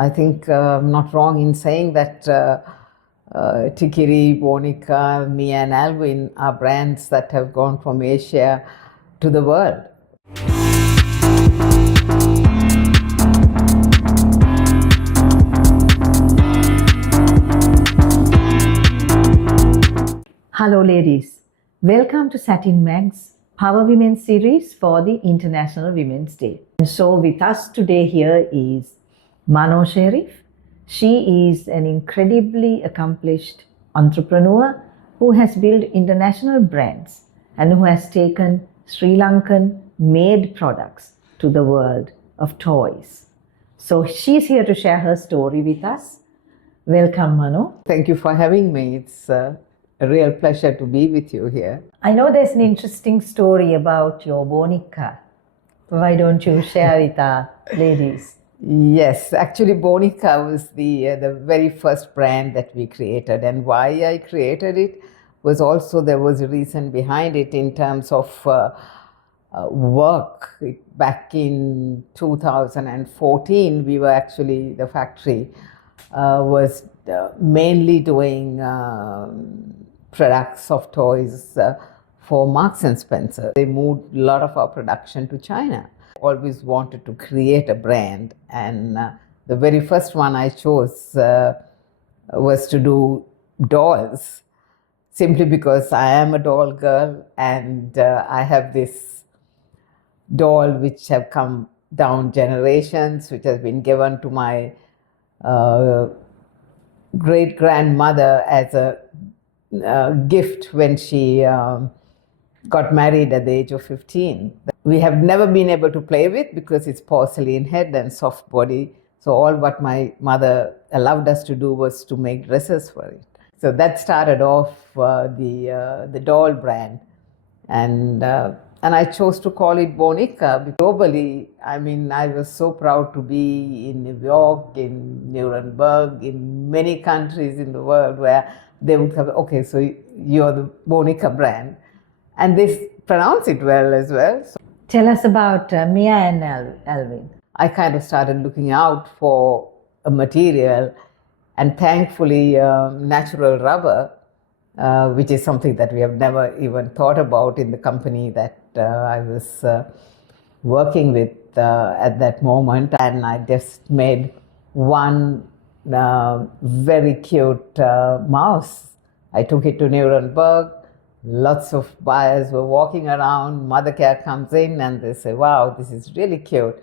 I think I'm not wrong in saying that Tikiri, Bonikka, Meeya and Alvin are brands that have gone from Asia to the world. Hello ladies, welcome to Satyn Mag's Power Women series for the International Women's Day. And so with us today here is Mano Sheriff. She is an incredibly accomplished entrepreneur who has built international brands and who has taken Sri Lankan made products to the world of toys. So she's here to share her story with us. Welcome, Mano. Thank you for having me. It's a real pleasure to be with you here. I know there's an interesting story about your Bonikka. Why don't you share with our ladies? Yes, actually Bonikka was the very first brand that we created, and why I created it was also there was a reason behind it in terms of work. Back in 2014, we were actually, the factory was mainly doing products of toys for Marks and Spencer. They moved a lot of our production to China. Always wanted to create a brand, and the very first one I chose was to do dolls, simply because I am a doll girl, and I have this doll which have come down generations, which has been given to my great grandmother as a gift when she got married at the age of 15. We have never been able to play with because it's porcelain head and soft body. So all what my mother allowed us to do was to make dresses for it. So that started off the doll brand, and I chose to call it Bonikka. Globally, I mean, I was so proud to be in New York, in Nuremberg, in many countries in the world where they would have, okay, so you're the Bonikka brand. And they pronounce it well as well. So tell us about Meeya and Alvin. I kind of started looking out for a material, and thankfully natural rubber, which is something that we have never even thought about in the company that I was working with at that moment. And I just made one very cute mouse. I took it to Nuremberg. Lots of buyers were walking around. Mother care comes in and they say, wow, this is really cute.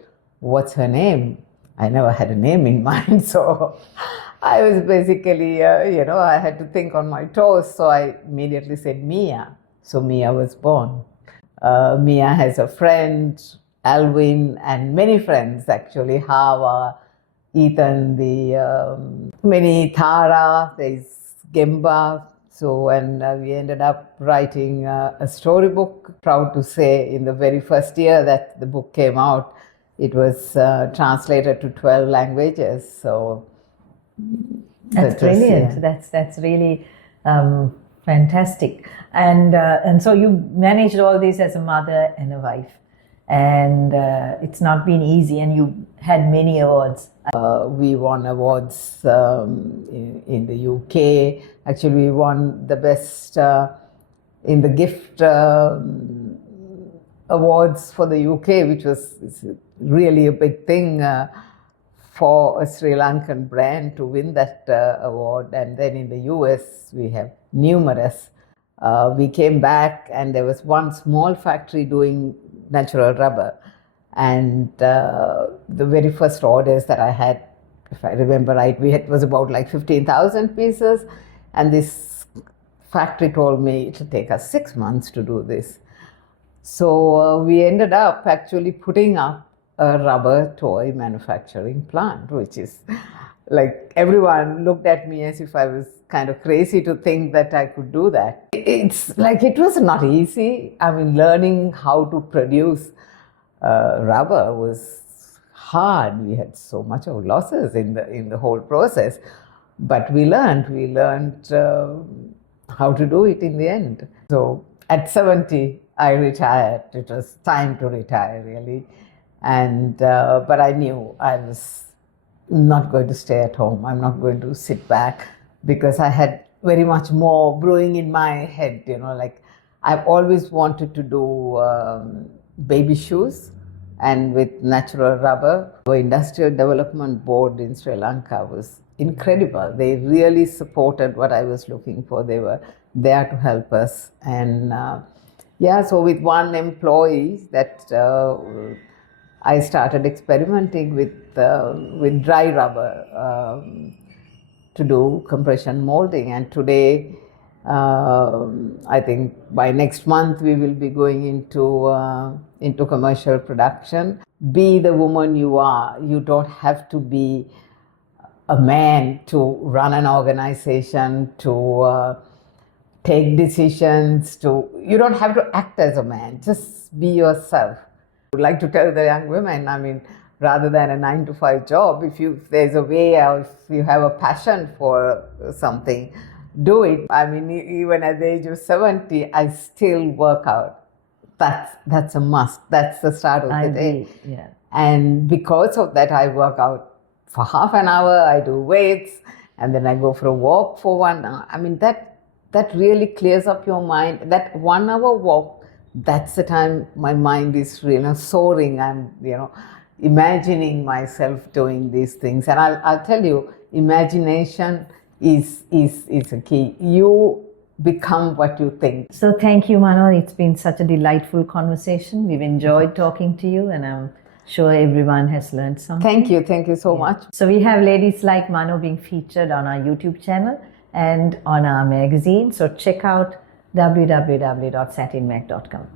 What's her name? I never had a name in mind. So I was basically, I had to think on my toes. So I immediately said Meeya. So Meeya was born. Meeya has a friend, Alvin, and many friends actually. Hawa, Ethan, many Tara, there's Gemba. So, and we ended up writing a storybook. Proud to say, in the very first year that the book came out, it was translated to 12 languages. So that's brilliant. Yeah. That's really fantastic. And so you managed all this as a mother and a wife, and it's not been easy. And you had many awards. We won awards in the UK. Actually, we won the best in the gift awards for the UK, which was really a big thing for a Sri Lankan brand to win that award. And then in the US, we have numerous. We came back, and there was one small factory doing natural rubber. And the very first orders that I had, if I remember right, it was about like 15,000 pieces. And this factory told me it'll take us 6 months to do this. So we ended up actually putting up a rubber toy manufacturing plant, which is like, everyone looked at me as if I was kind of crazy to think that I could do that. It's like, it was not easy. I mean, learning how to produce rubber was hard. We had so much of losses in the whole process, but we learned how to do it in the end. So at 70, I retired. It was time to retire, really, and but I knew I was not going to stay at home. I'm not going to sit back, because I had very much more brewing in my head, like I've always wanted to do baby shoes and with natural rubber. The Industrial Development Board in Sri Lanka was incredible. They really supported what I was looking for. They were there to help us. And so with one employee that I started experimenting with dry rubber to do compression molding. And today, I think by next month we will be going into commercial production. Be the woman you are. You don't have to be a man to run an organization, to take decisions. You don't have to act as a man. Just be yourself. I would like to tell the young women, I mean, rather than a 9-to-5 job, if there's a way, or if you have a passion for something, do it. I mean, even at the age of 70, I still work out. That's a must. That's the start of the day. Yeah. And because of that, I work out for half an hour. I do weights, and then I go for a walk for 1 hour. I mean, that really clears up your mind. That 1 hour walk, that's the time my mind is really soaring. I'm imagining myself doing these things. And I'll tell you, imagination is a key. You become what you think. So thank you, Mano. It's been such a delightful conversation. We've enjoyed talking to you, and I'm sure everyone has learned something. Thank you so much. So we have ladies like Mano being featured on our YouTube channel and on our magazine. So check out www.satynmag.com.